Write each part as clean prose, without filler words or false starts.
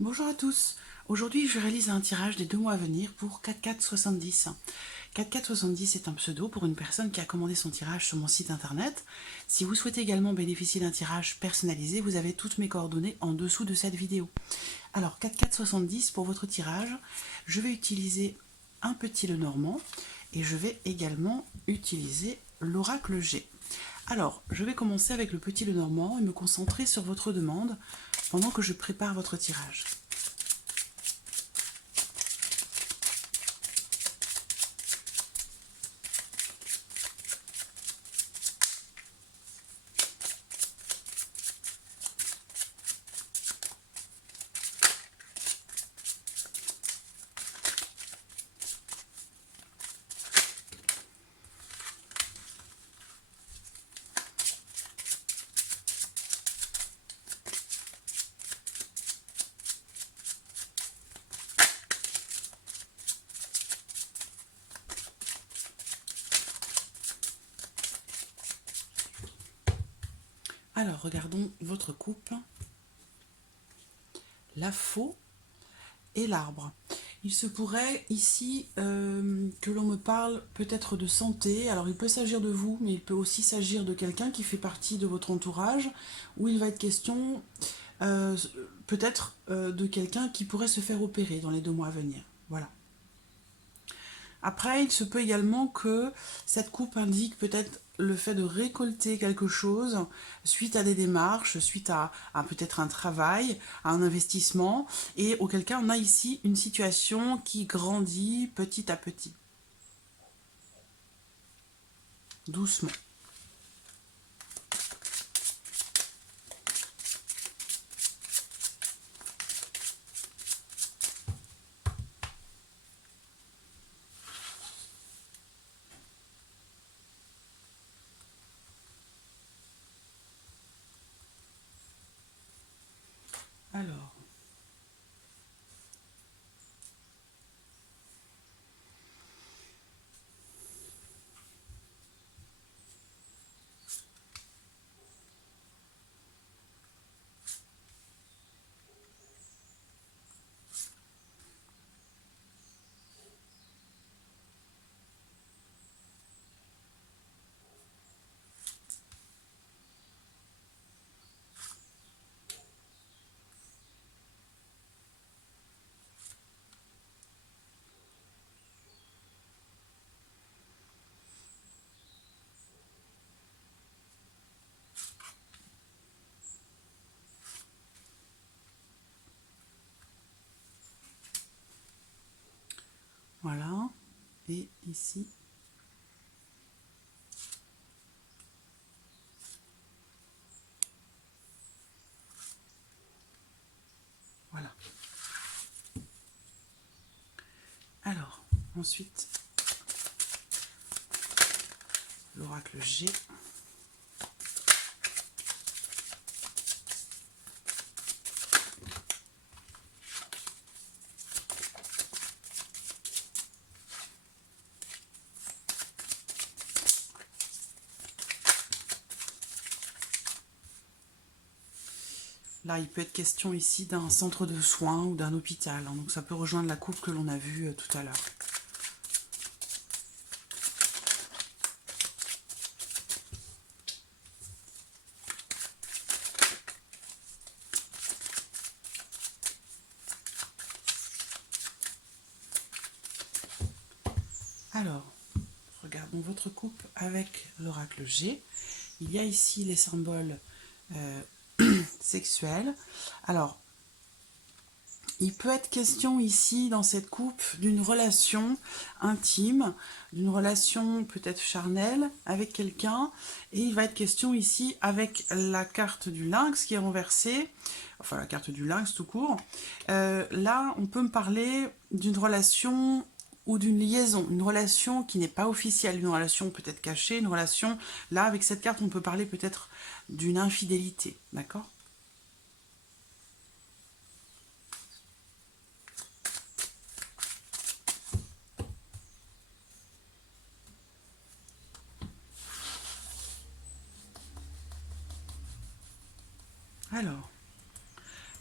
Bonjour à tous. Aujourd'hui, je réalise un tirage des 2 mois à venir pour 4470. 4470 est un pseudo pour une personne qui a commandé son tirage sur mon site internet. Si vous souhaitez également bénéficier d'un tirage personnalisé, vous avez toutes mes coordonnées en dessous de cette vidéo. Alors, 4470 pour votre tirage, je vais utiliser un petit Lenormand et je vais également utiliser l'oracle G. Alors, je vais commencer avec le petit Lenormand et me concentrer sur votre demande pendant que je prépare votre tirage. Alors, regardons votre coupe. La faux et l'arbre. Il se pourrait ici que l'on me parle peut-être de santé. Alors il peut s'agir de vous, mais il peut aussi s'agir de quelqu'un qui fait partie de votre entourage, où il va être question euh, peut-être de quelqu'un qui pourrait se faire opérer dans les 2 mois à venir. Voilà. Après, il se peut également que cette coupe indique peut-être le fait de récolter quelque chose suite à des démarches, suite à peut-être un travail, à un investissement, et auquel cas on a ici une situation qui grandit petit à petit, doucement. Alors, voilà, et ici, voilà. Alors, ensuite, l'oracle G. Là, il peut être question ici d'un centre de soins ou d'un hôpital, hein, donc ça peut rejoindre la coupe que l'on a vue tout à l'heure. Alors, regardons votre coupe avec l'oracle G. Il y a ici les symboles euh, sexuels. Alors, il peut être question ici, dans cette coupe, d'une relation intime, d'une relation peut-être charnelle avec quelqu'un. Et il va être question ici, avec la carte du lynx qui est renversée, enfin la carte du lynx tout court. Là, on peut me parler d'une relation ou d'une liaison, une relation qui n'est pas officielle, une relation peut-être cachée, une relation... Là, avec cette carte, on peut parler peut-être d'une infidélité, d'accord ? Alors,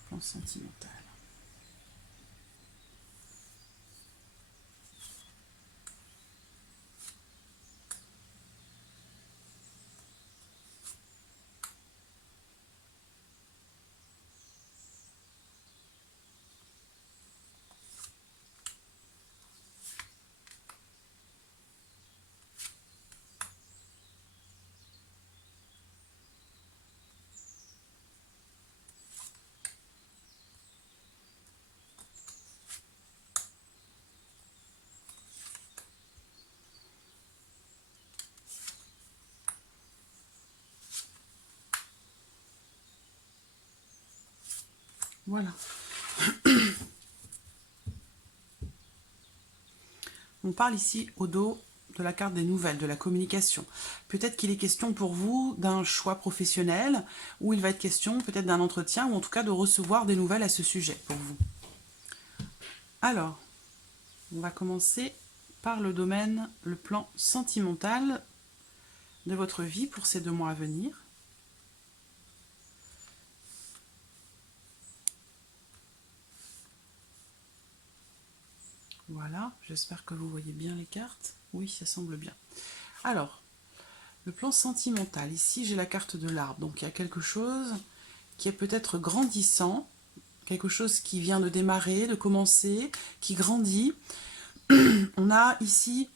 plan sentimental. Voilà. On parle ici au dos de la carte des nouvelles, de la communication. Peut-être qu'il est question pour vous d'un choix professionnel, ou il va être question peut-être d'un entretien, ou en tout cas de recevoir des nouvelles à ce sujet pour vous. Alors, on va commencer par le domaine, le plan sentimental de votre vie pour ces 2 mois à venir. Voilà, j'espère que vous voyez bien les cartes. Oui, ça semble bien. Alors, le plan sentimental, ici j'ai la carte de l'arbre, donc il y a quelque chose qui est peut-être grandissant, quelque chose qui vient de démarrer, de commencer, qui grandit. On a ici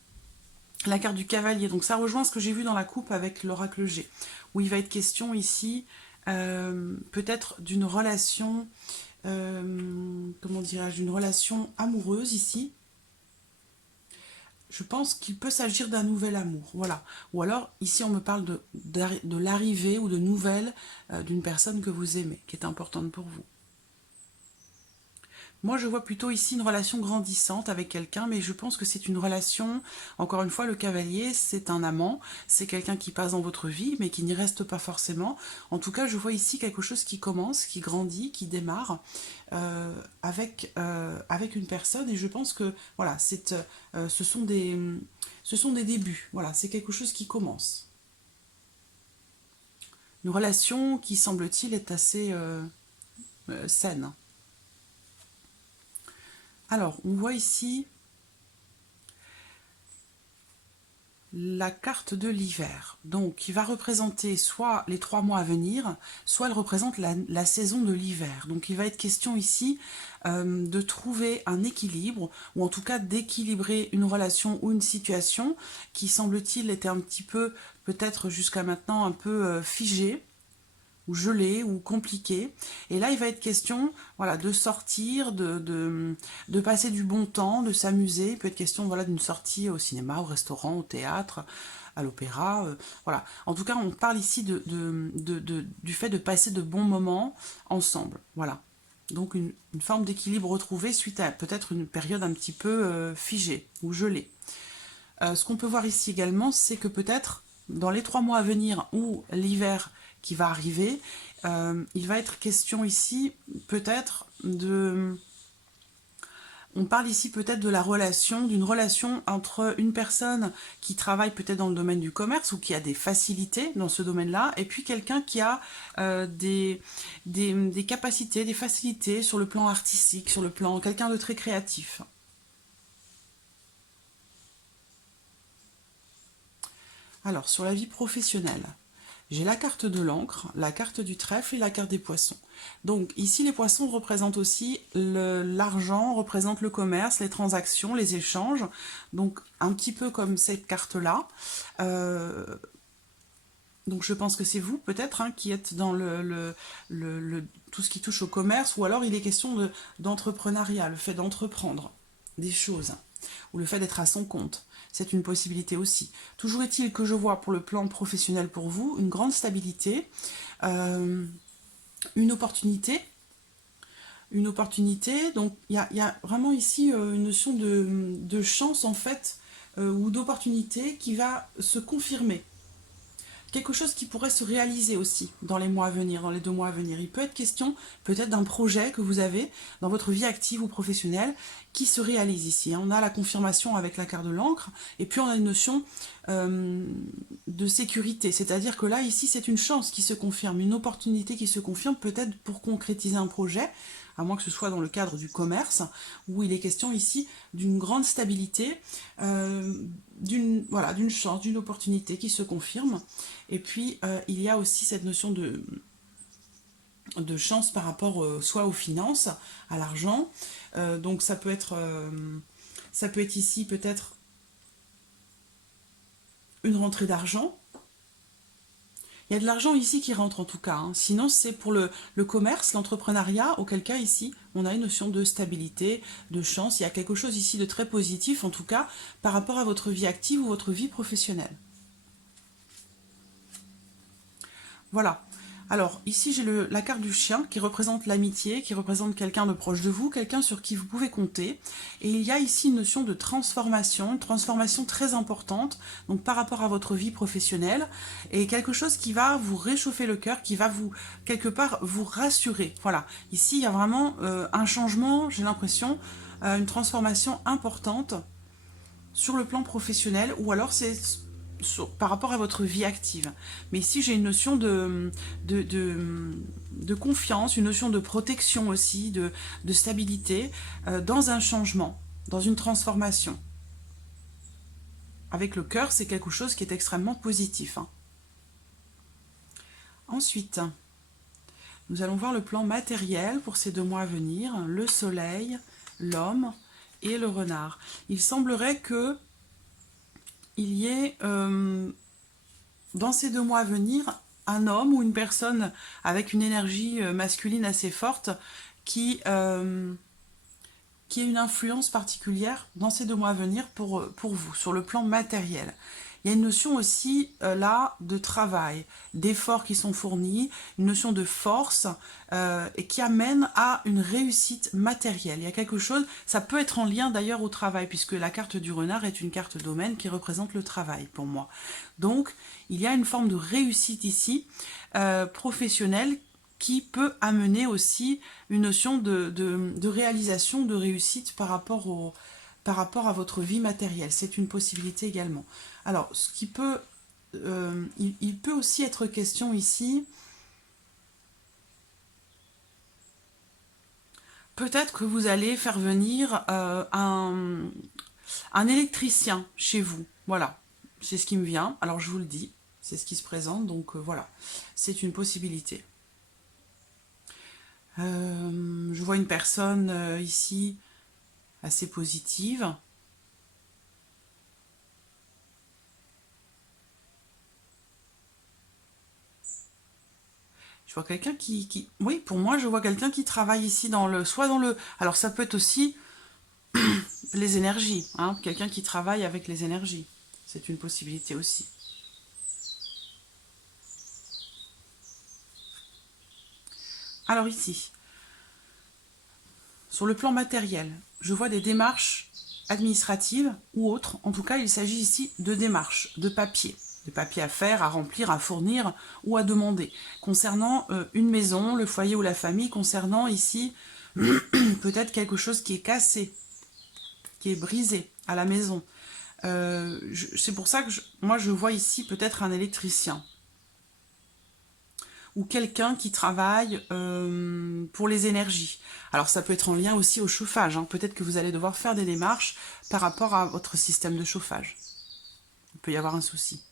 la carte du cavalier, donc ça rejoint ce que j'ai vu dans la coupe avec l'oracle G, où il va être question ici peut-être d'une relation, comment dirais-je, d'une relation amoureuse ici. Je pense qu'il peut s'agir d'un nouvel amour, voilà. Ou alors, ici, on me parle de l'arrivée ou de nouvelles d'une personne que vous aimez, qui est importante pour vous. Moi, je vois plutôt ici une relation grandissante avec quelqu'un, mais je pense que c'est une relation, encore une fois, le cavalier, c'est un amant, c'est quelqu'un qui passe dans votre vie, mais qui n'y reste pas forcément. En tout cas, je vois ici quelque chose qui commence, qui grandit, qui démarre avec une personne, et je pense que, voilà, ce sont des débuts, voilà, c'est quelque chose qui commence. Une relation qui, semble-t-il, est assez saine. Alors, on voit ici la carte de l'hiver, donc qui va représenter soit les 3 mois à venir, soit elle représente la saison de l'hiver. Donc il va être question ici de trouver un équilibre, ou en tout cas d'équilibrer une relation ou une situation qui, semble-t-il, était un petit peu, peut-être jusqu'à maintenant, un peu figée, ou gelé, ou compliqué. Et là, il va être question, voilà, de sortir, de passer du bon temps, de s'amuser. Il peut être question, voilà, d'une sortie au cinéma, au restaurant, au théâtre, à l'opéra. Voilà. En tout cas, on parle ici du fait de passer de bons moments ensemble. Voilà. Donc, une forme d'équilibre retrouvée suite à peut-être une période un petit peu figée ou gelée. Ce qu'on peut voir ici également, c'est que peut-être, dans les 3 mois à venir ou l'hiver qui va arriver, il va être question ici peut-être de... On parle ici peut-être de la relation, d'une relation entre une personne qui travaille peut-être dans le domaine du commerce ou qui a des facilités dans ce domaine-là, et puis quelqu'un qui a des capacités, des facilités sur le plan artistique, sur le plan... quelqu'un de très créatif. Alors, sur la vie professionnelle, j'ai la carte de l'encre, la carte du trèfle et la carte des poissons. Donc ici, les poissons représentent aussi l'argent, représentent le commerce, les transactions, les échanges. Donc un petit peu comme cette carte-là. Donc je pense que c'est vous peut-être hein, qui êtes dans tout ce qui touche au commerce, ou alors il est question d'entrepreneuriat, le fait d'entreprendre des choses, ou le fait d'être à son compte. C'est une possibilité aussi. Toujours est-il que je vois pour le plan professionnel pour vous une grande stabilité, une opportunité. Donc il y a vraiment ici une notion de chance en fait, ou d'opportunité qui va se confirmer. Quelque chose qui pourrait se réaliser aussi dans les mois à venir, dans les 2 mois à venir. Il peut être question peut-être d'un projet que vous avez dans votre vie active ou professionnelle qui se réalise ici. On a la confirmation avec la carte de l'encre, et puis on a une notion de sécurité. C'est-à-dire que là, ici, c'est une chance qui se confirme, une opportunité qui se confirme peut-être pour concrétiser un projet, à moins que ce soit dans le cadre du commerce, où il est question ici d'une grande stabilité, d'une chance, d'une opportunité qui se confirme. Et puis, il y a aussi cette notion de chance par rapport soit aux finances, à l'argent. Donc ça peut être ici peut-être une rentrée d'argent. Il y a de l'argent ici qui rentre en tout cas. Hein. Sinon, c'est pour le commerce, l'entrepreneuriat, auquel cas ici, on a une notion de stabilité, de chance. Il y a quelque chose ici de très positif, en tout cas, par rapport à votre vie active ou votre vie professionnelle. Voilà. Alors, ici, j'ai la carte du chien qui représente l'amitié, qui représente quelqu'un de proche de vous, quelqu'un sur qui vous pouvez compter. Et il y a ici une notion de transformation, une transformation très importante, donc par rapport à votre vie professionnelle, et quelque chose qui va vous réchauffer le cœur, qui va vous, quelque part, vous rassurer. Voilà, ici, il y a vraiment un changement, j'ai l'impression, une transformation importante sur le plan professionnel, ou alors c'est par rapport à votre vie active. Mais ici, j'ai une notion de confiance, une notion de protection aussi, de stabilité, dans un changement, dans une transformation. Avec le cœur, c'est quelque chose qui est extrêmement positif. Hein. Ensuite, nous allons voir le plan matériel pour ces 2 mois à venir, le soleil, l'homme et le renard. Il semblerait que il y ait dans ces 2 mois à venir un homme ou une personne avec une énergie masculine assez forte qui ait une influence particulière dans ces 2 mois à venir pour vous, sur le plan matériel. Il y a une notion aussi là de travail, d'efforts qui sont fournis, une notion de force et qui amène à une réussite matérielle. Il y a quelque chose, ça peut être en lien d'ailleurs au travail, puisque la carte du renard est une carte domaine qui représente le travail pour moi. Donc il y a une forme de réussite ici, professionnelle, qui peut amener aussi une notion de réalisation, de réussite par rapport à votre vie matérielle. C'est une possibilité également. Alors, ce qui peut, il peut aussi être question ici, peut-être que vous allez faire venir un électricien chez vous. Voilà, c'est ce qui me vient. Alors, je vous le dis, c'est ce qui se présente. Donc, voilà, c'est une possibilité. Je vois une personne ici assez positive. Je vois quelqu'un Oui, pour moi, je vois quelqu'un qui travaille ici soit dans le... Alors, ça peut être aussi les énergies, hein, quelqu'un qui travaille avec les énergies. C'est une possibilité aussi. Alors ici, sur le plan matériel, je vois des démarches administratives ou autres. En tout cas, il s'agit ici de démarches, de papiers à faire, à remplir, à fournir ou à demander. Concernant une maison, le foyer ou la famille, concernant ici peut-être quelque chose qui est cassé, qui est brisé à la maison. C'est pour ça que moi je vois ici peut-être un électricien ou quelqu'un qui travaille pour les énergies. Alors ça peut être en lien aussi au chauffage. Hein. Peut-être que vous allez devoir faire des démarches par rapport à votre système de chauffage. Il peut y avoir un souci.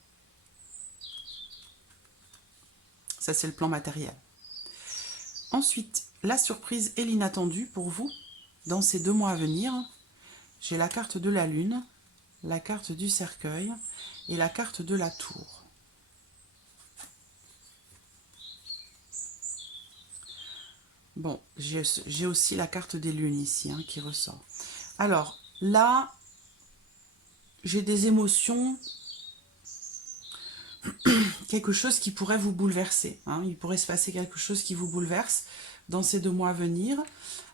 Ça, c'est le plan matériel. Ensuite, la surprise et l'inattendu pour vous dans ces 2 mois à venir. J'ai la carte de la lune, la carte du cercueil et la carte de la tour. Bon, j'ai aussi la carte des lunes ici hein, qui ressort. Alors, là, j'ai des émotions, quelque chose qui pourrait vous bouleverser. Hein. Il pourrait se passer quelque chose qui vous bouleverse dans ces 2 mois à venir.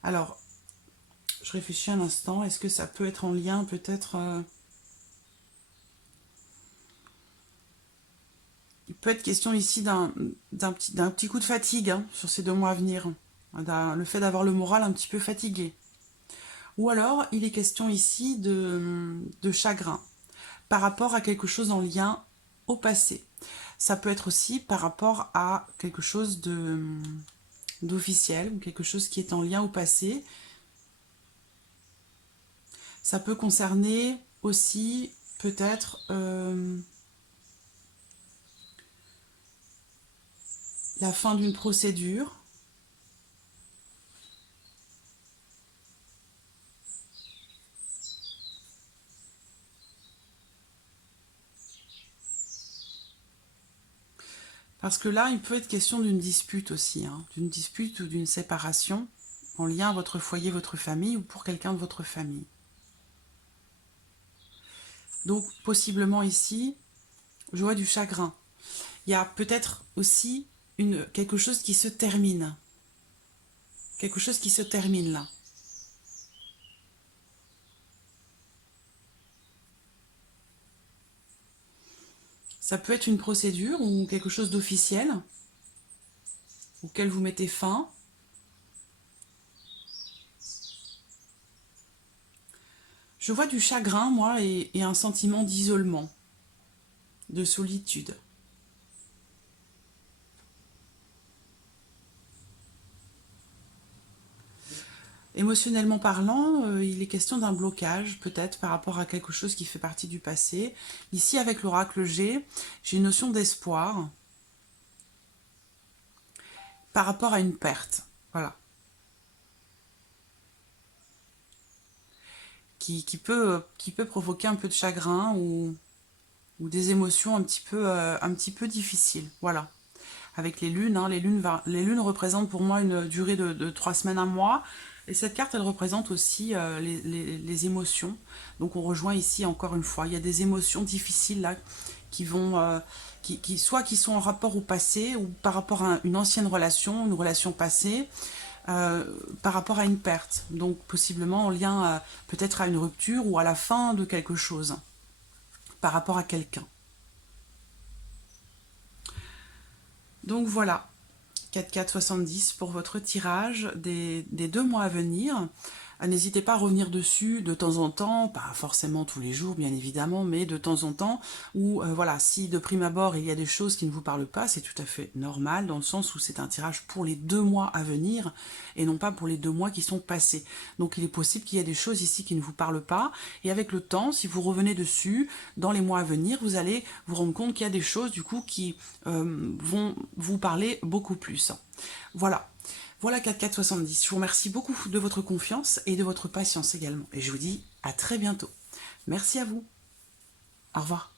Alors, je réfléchis un instant. Est-ce que ça peut être en lien peut-être... Il peut être question ici d'un petit coup de fatigue hein, sur ces 2 mois à venir. Le fait d'avoir le moral un petit peu fatigué. Ou alors, il est question ici de chagrin par rapport à quelque chose en lien au passé. Ça peut être aussi par rapport à quelque chose d'officiel, ou quelque chose qui est en lien au passé. Ça peut concerner aussi peut-être la fin d'une procédure. Parce que là, il peut être question d'une dispute aussi, hein, d'une dispute ou d'une séparation en lien à votre foyer, votre famille ou pour quelqu'un de votre famille. Donc, possiblement ici, je vois du chagrin. Il y a peut-être aussi quelque chose qui se termine. Quelque chose qui se termine là. Ça peut être une procédure ou quelque chose d'officiel auquel vous mettez fin. Je vois du chagrin, moi, et un sentiment d'isolement, de solitude. Émotionnellement parlant, il est question d'un blocage, peut-être par rapport à quelque chose qui fait partie du passé. Ici, avec l'oracle G, j'ai une notion d'espoir par rapport à une perte. Voilà. Qui peut provoquer un peu de chagrin ou des émotions un petit peu difficiles. Voilà. Avec les lunes, hein, les lunes représentent pour moi une durée de 3 semaines, un mois. Et cette carte, elle représente aussi les émotions. Donc on rejoint ici encore une fois, il y a des émotions difficiles là qui vont, soit qui sont en rapport au passé ou par rapport à une ancienne relation, une relation passée, par rapport à une perte. Donc possiblement en lien peut-être à une rupture ou à la fin de quelque chose, par rapport à quelqu'un. Donc voilà, 4,470 pour votre tirage des 2 mois à venir. N'hésitez pas à revenir dessus de temps en temps, pas forcément tous les jours bien évidemment, mais de temps en temps, où voilà, si de prime abord il y a des choses qui ne vous parlent pas, c'est tout à fait normal, dans le sens où c'est un tirage pour les 2 mois à venir, et non pas pour les 2 mois qui sont passés. Donc il est possible qu'il y ait des choses ici qui ne vous parlent pas, et avec le temps, si vous revenez dessus, dans les mois à venir, vous allez vous rendre compte qu'il y a des choses du coup qui vont vous parler beaucoup plus. Voilà. Voilà 4470. Je vous remercie beaucoup de votre confiance et de votre patience également. Et je vous dis à très bientôt. Merci à vous. Au revoir.